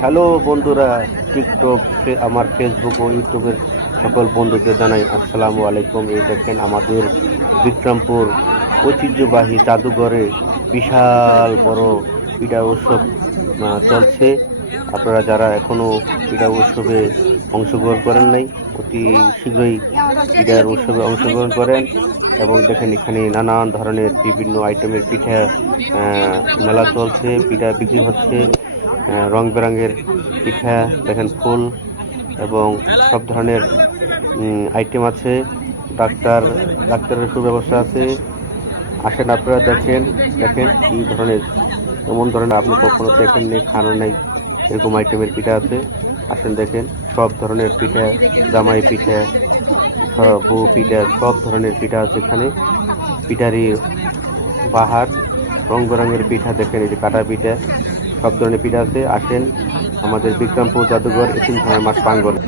Hello বন্ধুরা, TikTok আমার Facebook ও ইউটিউবের সকল বন্ধুদের জানাই আসসালামু আলাইকুম। এই দেখেন আমাদের বিক্রমপুর ঐতিহ্যবাহী জাদুঘরে বিশাল বড় ক্রীড়া উৎসব চলছে। আপনারা যারা এখনো ক্রীড়া উৎসবে অংশগ্রহণ করেন নাই, অতি শীঘ্রই ক্রীড়ার উৎসবে অংশগ্রহণ করেন। এবং দেখেন এখানে নানান ধরনের বিভিন্ন আইটেমের পিঠা মেলা চলছে, পিঠা বিক্রি হচ্ছে। রং বেরঙের পিঠা দেখেন, ফুল এবং সব ধরনের আইটেম আছে। ডাক্তারের সুব্যবস্থা আছে। আসেন আপনারা দেখেন এই ধরনের, এমন ধরনের আপনি কখনো দেখেন নেই, খানো নাই, এরকম আইটেমের পিঠা আছে। আসেন দেখেন সব ধরনের পিঠা, জামাই পিঠা, বউ পিঠা, সব ধরনের পিঠা আছে এখানে। পিঠারই বাহার, রং বেরঙের পিঠা দেখেন, এই যে কাটা পিঠা, সব ধরনের পিঠা আছে। আসেন আমাদের বিক্রমপুর জাদুঘর এতিমখানা মাঠ প্রাঙ্গণে।